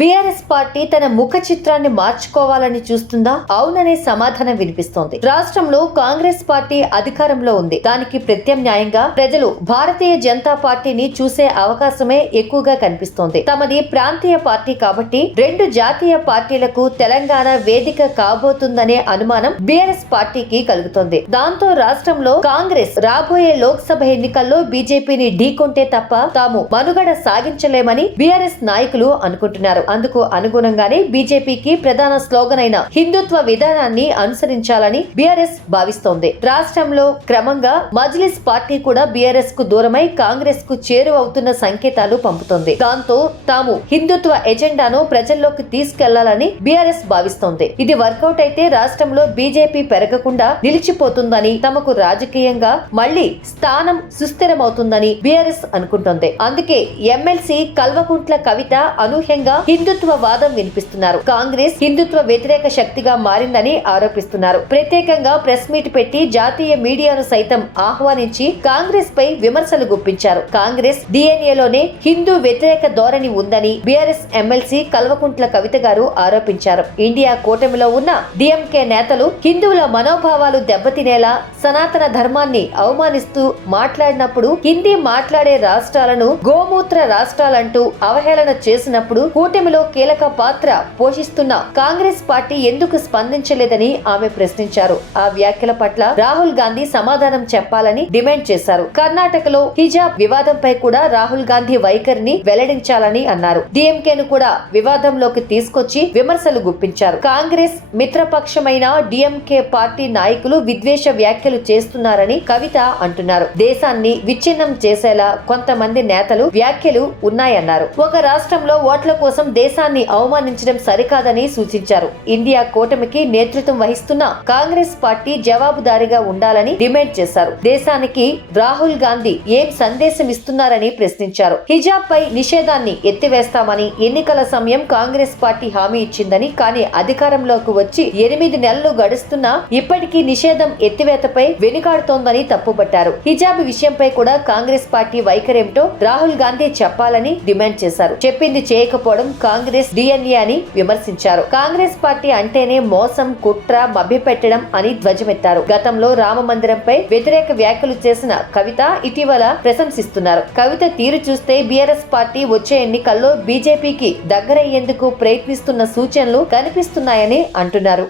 BRS party తన ముఖ చిత్రాన్ని మార్చుకోవాలని చూస్తుందా? అవుననే సమాధానం వినిపిస్తోంది. రాష్ట్రంలో కాంగ్రెస్ పార్టీ అధికారంలో ఉంది. దానికి ప్రత్యామ్నాయంగా ప్రజలు భారతీయ జనతా పార్టీని చూసే అవకాశమే ఎక్కువగా కనిపిస్తోంది. తమది ప్రాంతీయ పార్టీ కాబట్టి రెండు జాతీయ పార్టీలకు తెలంగాణ వేదిక కాబోతుందనే అనుమానం బీఆర్ఎస్ పార్టీకి కలుగుతోంది. దాంతో రాష్ట్రంలో కాంగ్రెస్ రాబోయే లోక్సభ ఎన్నికల్లో బీజేపీని ఢీకొంటే తప్ప తాము మనుగడ సాగించలేమని బీఆర్ఎస్ నాయకులు అనుకుంటున్నారు. అందుకు అనుగుణంగానే బీజేపీకి ప్రధాన స్లోగన్ అయిన హిందుత్వ విధానాన్ని అనుసరించాలని బీఆర్ఎస్ భావిస్తోంది. రాష్ట్రంలో క్రమంగా మజ్లిస్ పార్టీ కూడా బీఆర్ఎస్ కు దూరమై కాంగ్రెస్ కు చేరువవుతున్న సంకేతాలు పంపుతోంది. దాంతో తాము హిందుత్వ ఎజెండాను ప్రజల్లోకి తీసుకెళ్లాలని బీఆర్ఎస్ భావిస్తోంది. ఇది వర్కౌట్ అయితే రాష్ట్రంలో బీజేపీ పెరగకుండా నిలిచిపోతుందని, తమకు రాజకీయంగా మళ్లీ స్థానం సుస్థిరమవుతుందని బీఆర్ఎస్ అనుకుంటోంది. అందుకే ఎమ్మెల్సీ కల్వకుంట్ల కవిత అనూహ్యంగా హిందుత్వ వాదం వినిపిస్తున్నారు. కాంగ్రెస్ హిందుత్వ వ్యతిరేక శక్తిగా మారిందని ఆరోపిస్తున్నారు. ప్రత్యేకంగా ప్రెస్ మీట్ పెట్టి జాతీయ మీడియాను సైతం ఆహ్వానించి కాంగ్రెస్ పై విమర్శలు గుప్పించారు. కాంగ్రెస్ డిఎన్ఏలోనే హిందూ వ్యతిరేక ధోరణి ఉందని బీఆర్ఎస్ ఎమ్మెల్సీ కల్వకుంట్ల కవిత గారు ఆరోపించారు. ఇండియా కూటమిలో ఉన్న డిఎంకే నేతలు హిందువుల మనోభావాలు దెబ్బతినేలా సనాతన ధర్మాన్ని అవమానిస్తూ మాట్లాడినప్పుడు, హిందీ మాట్లాడే రాష్ట్రాలను గోమూత్ర రాష్ట్రాలంటూ అవహేళన చేసినప్పుడు కూటమిలో కీలక పాత్ర పోషిస్తున్న కాంగ్రెస్ పార్టీ ఎందుకు స్పందించలేదని ఆమె ప్రశ్నించారు. ఆ వ్యాఖ్యల పట్ల రాహుల్ గాంధీ సమాధానం చెప్పాలని డిమాండ్ చేశారు. కర్ణాటకలో హిజాబ్ వివాదంపై కూడా రాహుల్ గాంధీ వైఖరిని వెల్లడించాలని అన్నారు. డిఎంకేను కూడా వివాదంలోకి తీసుకొచ్చి విమర్శలు గుప్పించారు. కాంగ్రెస్ మిత్రపక్షమైన డిఎంకే పార్టీ నాయకులు విద్వేష వ్యాఖ్యలు చేస్తున్నారని కవిత అంటున్నారు. దేశాన్ని విచ్ఛిన్నం చేసేలా కొంతమంది నేతలు వ్యాఖ్యలు ఉన్నాయన్నారు. ఒక రాష్ట్రంలో ఓట్ల కోసం దేశాన్ని అవమానించడం సరికాదని సూచించారు. ఇండియా కూటమికి నేతృత్వం వహిస్తున్న కాంగ్రెస్ పార్టీ జవాబుదారీగా ఉండాలని డిమాండ్ చేశారు. దేశానికి రాహుల్ గాంధీ ఏం సందేశం ఇస్తున్నారని ప్రశ్నించారు. హిజాబ్ పై నిషేధాన్ని ఎత్తివేస్తామని ఎన్నికల సమయం కాంగ్రెస్ పార్టీ హామీ ఇచ్చిందని, కానీ అధికారంలోకి వచ్చి 8 నెలలు గడుస్తున్నా ఇప్పటికీ నిషేధం ఎత్తివేతపై వెనుకాడుతోందని తప్పుపట్టారు. హిజాబ్ విషయంపై కూడా కాంగ్రెస్ పార్టీ వైఖరేమిటో రాహుల్ గాంధీ చెప్పాలని డిమాండ్ చేశారు. చెప్పింది చేయకపోవడం కాంగ్రెస్ డిఎన్ఏ అని విమర్శించారు. కాంగ్రెస్ పార్టీ అంటేనే మోసం, కుట్ర, మభ్యపెట్టడం అని ధ్వజమెత్తారు. గతంలో రామ మందిరంపై వ్యతిరేక వ్యాఖ్యలు చేసిన కవిత ఇటీవల ప్రశంసిస్తున్నారు. కవిత తీరు చూస్తే బీఆర్ఎస్ పార్టీ వచ్చే ఎన్నికల్లో బీజేపీకి దగ్గరయ్యేందుకు ప్రయత్నిస్తున్న సూచనలు కనిపిస్తున్నాయని అంటున్నారు.